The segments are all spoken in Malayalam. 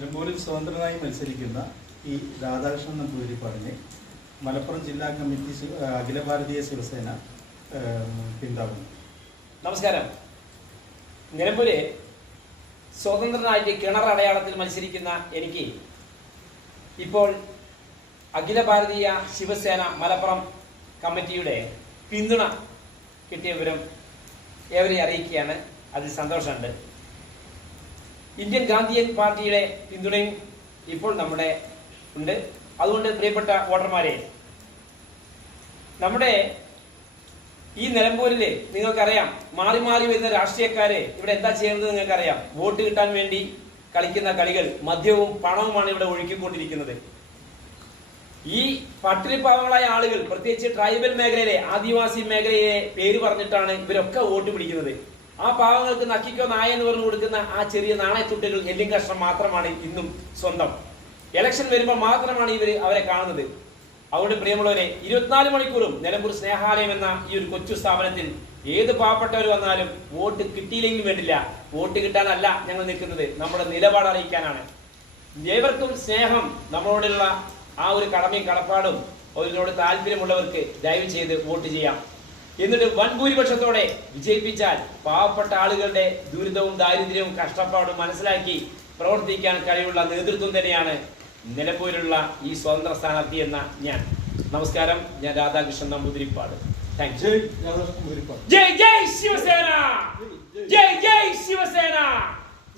നിലമ്പൂരിൽ സ്വതന്ത്രനായി മത്സരിക്കുന്ന ഈ രാധാകൃഷ്ണൻ നമ്പൂതിരിപ്പാടിനെ മലപ്പുറം ജില്ലാ കമ്മിറ്റി അഖില ഭാരതീയ ശിവസേന പിന്താങ്ങുന്നു നമസ്കാരം. നിലമ്പൂര് സ്വതന്ത്രനായിട്ട് കിണർ അടയാളത്തിൽ മത്സരിക്കുന്ന എനിക്ക് ഇപ്പോൾ അഖില ഭാരതീയ ശിവസേന മലപ്പുറം കമ്മിറ്റിയുടെ പിന്തുണ കിട്ടിയ വിവരം ഏവരെയും അറിയിക്കുകയാണ്. അതിൽ സന്തോഷമുണ്ട്. ഇന്ത്യൻ ഗാന്ധിയൻ പാർട്ടിയുടെ പിന്തുണയും ഇപ്പോൾ നമ്മുടെ ഉണ്ട്. അതുകൊണ്ട് പ്രിയപ്പെട്ട വോട്ടർമാരെ നമ്മുടെ ഈ നിലമ്പൂരിൽ നിങ്ങൾക്കറിയാം മാറി മാറി വരുന്ന രാഷ്ട്രീയക്കാരെ ഇവിടെ എന്താ ചെയ്യുന്നത് നിങ്ങൾക്കറിയാം. വോട്ട് കിട്ടാൻ വേണ്ടി കളിക്കുന്ന കളികൾ മദ്യവും പണവുമാണ് ഇവിടെ ഒഴുക്കിക്കൊണ്ടിരിക്കുന്നത്. ഈ പട്ടിണിപ്പാവങ്ങളായ ആളുകൾ പ്രത്യേകിച്ച് ട്രൈബൽ മേഖലയിലെ ആദിവാസി മേഖലയിലെ പേര് പറഞ്ഞിട്ടാണ് ഇവരൊക്കെ വോട്ട് പിടിക്കുന്നത്. ആ പാവങ്ങൾക്ക് നക്കിക്കോ നായ എന്ന് പറഞ്ഞു കൊടുക്കുന്ന ആ ചെറിയ നാണയത്തുട്ടുകൾ എല്ലും കഷ്ണം മാത്രമാണ് ഇന്നും സ്വന്തം. ഇലക്ഷൻ വരുമ്പോൾ മാത്രമാണ് ഇവർ അവരെ കാണുന്നത്. അവരുടെ പ്രിയമുള്ളവരെ ഇരുപത്തിനാല് മണിക്കൂറും നിലമ്പൂർ സ്നേഹാലയം എന്ന ഈ ഒരു കൊച്ചു സ്ഥാപനത്തിൽ ഏത് പാവപ്പെട്ടവർ വന്നാലും വോട്ട് കിട്ടിയില്ലെങ്കിലും വേണ്ടില്ല. വോട്ട് കിട്ടാനല്ല ഞങ്ങൾ നിൽക്കുന്നത്. നമ്മുടെ നിലപാട് അറിയിക്കാനാണ്. ഏവർക്കും സ്നേഹം നമ്മളോടുള്ള ആ ഒരു കടമയും കടപ്പാടും അവരോട് താല്പര്യമുള്ളവർക്ക് ദയവ് ചെയ്ത് വോട്ട് ചെയ്യാം. എന്നിട്ട് വൻ ഭൂരിപക്ഷത്തോടെ വിജയിപ്പിച്ചാൽ പാവപ്പെട്ട ആളുകളുടെ ദുരിതവും ദാരിദ്ര്യവും കഷ്ടപ്പാടും മനസ്സിലാക്കി പ്രവർത്തിക്കാൻ കഴിവുള്ള നേതൃത്വം തന്നെയാണ് നിലമ്പൂരിലുള്ള ഈ സ്വതന്ത്ര സ്ഥാനാർത്ഥി എന്ന ഞാൻ. നമസ്കാരം. ഞാൻ രാധാകൃഷ്ണൻ നമ്പൂതിരിപ്പാട്. ജയ് ജയ് ശിവസേന! ജയ് ജയ് ശിവസേന!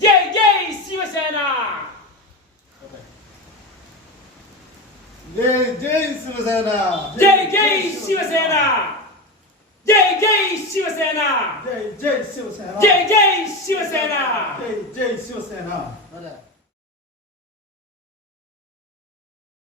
ജയ് ജയ് ശിവസേന! ജയ് ജയ് ശിവസേന. ജയ് ജയ് ശിവസേന! शिवसेना. जय जय शिवसेना. जय जय शिवसेना. जय जय शिवसेना.